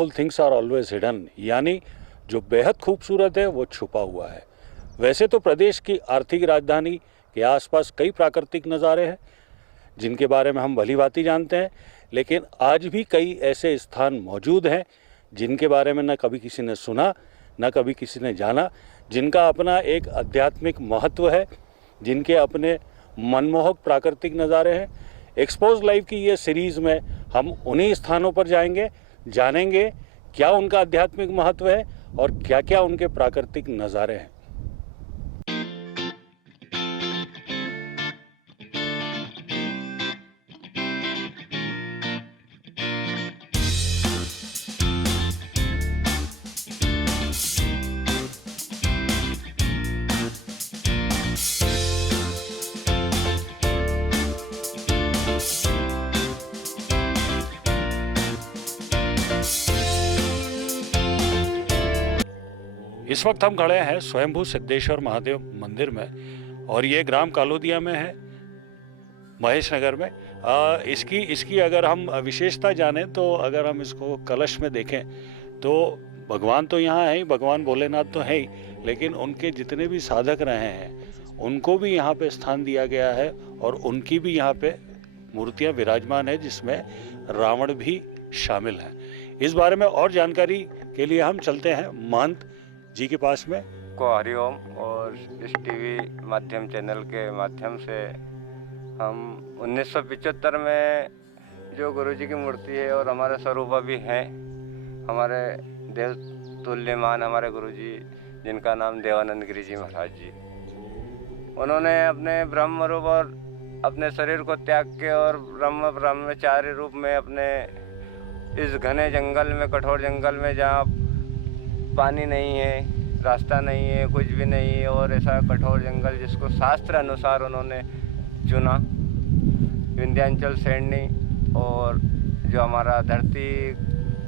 Beautiful things are always hidden, यानी जो बेहद खूबसूरत है वो छुपा हुआ है। वैसे तो प्रदेश की आर्थिक राजधानी के आसपास कई प्राकृतिक नज़ारे हैं जिनके बारे में हम भली भांति जानते हैं, लेकिन आज भी कई ऐसे स्थान मौजूद हैं जिनके बारे में न कभी किसी ने सुना, न कभी किसी ने जाना, जिनका अपना एक आध्यात्मिक महत्व है, जिनके अपने मनमोहक प्राकृतिक नज़ारे हैं। एक्सपोज लाइव की ये सीरीज़ में हम उन्हीं स्थानों पर जाएंगे, जानेंगे क्या उनका आध्यात्मिक महत्व है और क्या क्या उनके प्राकृतिक नज़ारे हैं। इस वक्त हम खड़े हैं स्वयंभू सिद्धेश्वर महादेव मंदिर में और ये ग्राम कालोदिया में है, महेश नगर में। इसकी अगर हम विशेषता जानें तो अगर हम इसको कलश में देखें तो भगवान तो यहाँ है ही, भगवान भोलेनाथ तो है ही, लेकिन उनके जितने भी साधक रहे हैं उनको भी यहाँ पे स्थान दिया गया है और उनकी भी यहाँ पे मूर्तियाँ विराजमान है जिसमें रावण भी शामिल हैं। इस बारे में और जानकारी के लिए हम चलते हैं महंत जी के पास में। को हरिओम। और इस टीवी माध्यम चैनल के माध्यम से हम 1975 में जो गुरुजी की मूर्ति है और हमारे स्वरूप भी हैं, हमारे देव तुल्यमान हमारे गुरुजी जिनका नाम देवानंद गिरी जी महाराज जी, उन्होंने अपने ब्रह्म रूप और अपने शरीर को त्याग के और ब्रह्मचारी रूप में अपने इस घने जंगल में, कठोर जंगल में जहाँ पानी नहीं है, रास्ता नहीं है, कुछ भी नहीं है, और ऐसा कठोर जंगल जिसको शास्त्र अनुसार उन्होंने चुना, विंध्याचल श्रेणी, और जो हमारा धरती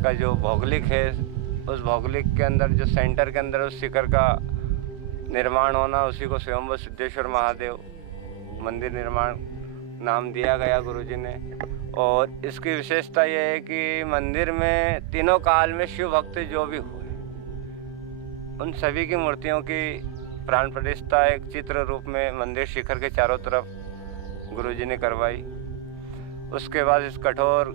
का जो भौगोलिक है उस भौगोलिक के अंदर जो सेंटर के अंदर उस शिखर का निर्माण होना, उसी को स्वयंभू सिद्धेश्वर महादेव मंदिर निर्माण नाम दिया गया गुरुजी ने। और इसकी विशेषता यह है कि मंदिर में तीनों काल में शिव भक्त जो भी हुए उन सभी की मूर्तियों की प्राण प्रतिष्ठा एक चित्र रूप में मंदिर शिखर के चारों तरफ गुरुजी ने करवाई। उसके बाद इस कठोर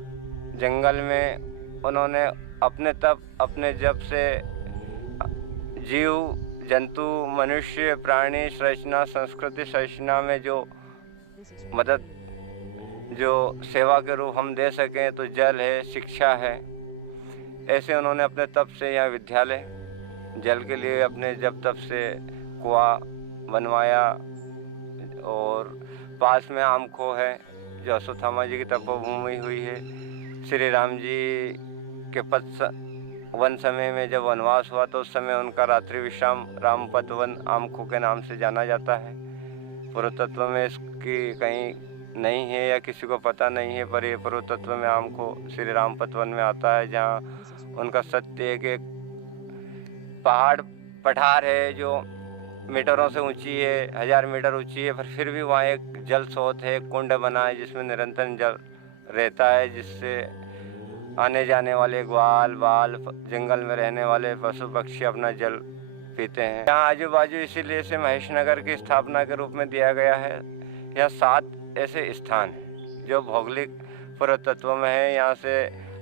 जंगल में उन्होंने अपने तप, अपने जप से जीव जंतु, मनुष्य, प्राणी संरचना, संस्कृति संरचना में जो मदद, जो सेवा के रूप हम दे सकें, तो जल है, शिक्षा है, ऐसे उन्होंने अपने तप से यहाँ विद्यालय, जल के लिए अपने जब तब से कुआं बनवाया। और पास में आमखो है जो अश्वत्थामा जी की तपोभूमि हुई है। श्री राम जी के वन समय में जब वनवास हुआ तो उस समय उनका रात्रि विश्राम रामपद वन आमखो के नाम से जाना जाता है। पुरातत्व में इसकी कहीं नहीं है या किसी को पता नहीं है, पर ये पुरातत्व में आमखो श्री रामपद वन में आता है, जहाँ उनका सत्य है कि पहाड़ पठार है जो मीटरों से ऊंची है, 1000 मीटर ऊंची है, पर फिर भी वहाँ एक जल स्रोत है, कुंड बना है जिसमें निरंतर जल रहता है, जिससे आने जाने वाले ग्वाल बाल, जंगल में रहने वाले पशु पक्षी अपना जल पीते हैं। यहाँ आजू बाजू इसीलिए से महेश नगर की स्थापना के रूप में दिया गया है। यह 7 ऐसे स्थान हैं जो भौगोलिक पुरातत्व में है। यहाँ से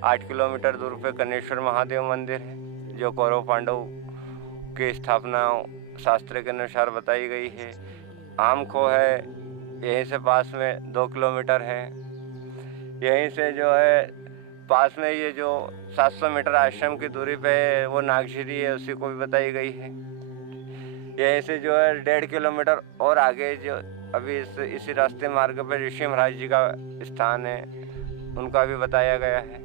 8 किलोमीटर दूर पे कनेश्वर महादेव मंदिर है जो कौरव पांडव की स्थापना शास्त्र के अनुसार बताई गई है। आमखो है यहीं से पास में 2 किलोमीटर है। यहीं से जो है पास में ये जो 700 मीटर आश्रम की दूरी पे है वो नागझिरी है, उसी को भी बताई गई है। यहीं से जो है 1.5 किलोमीटर और आगे जो अभी इसी रास्ते मार्ग पर ऋषि महाराज जी का स्थान है, उनका भी बताया गया है।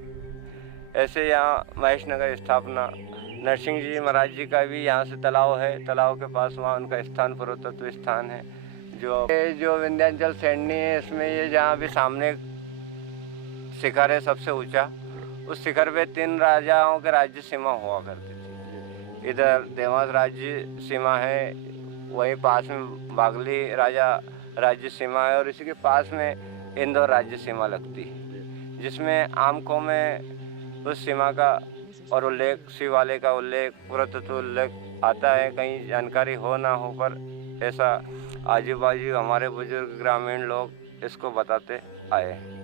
ऐसे यहाँ महेश नगर स्थापना, नरसिंह जी महाराज जी का भी यहाँ से तालाब है, तालाब के पास वहाँ उनका स्थान पुरातत्व स्थान है। जो विंध्याचल श्रेणी है, इसमें ये जहाँ भी सामने शिखर है सबसे ऊंचा, उस शिखर पे 3 राजाओं के राज्य सीमा हुआ करती थी। इधर देवास राज्य सीमा है, वहीं पास में बागली राजा राज्य सीमा है, और इसी के पास में इंदौर राज्य सीमा लगती है, जिसमें आमखो में उस सीमा का और उल्लेख शिवालय का उल्लेख पुरातत्व उल्लेख आता है, कहीं जानकारी हो ना हो, पर ऐसा आजू बाजू हमारे बुजुर्ग ग्रामीण लोग इसको बताते आए हैं।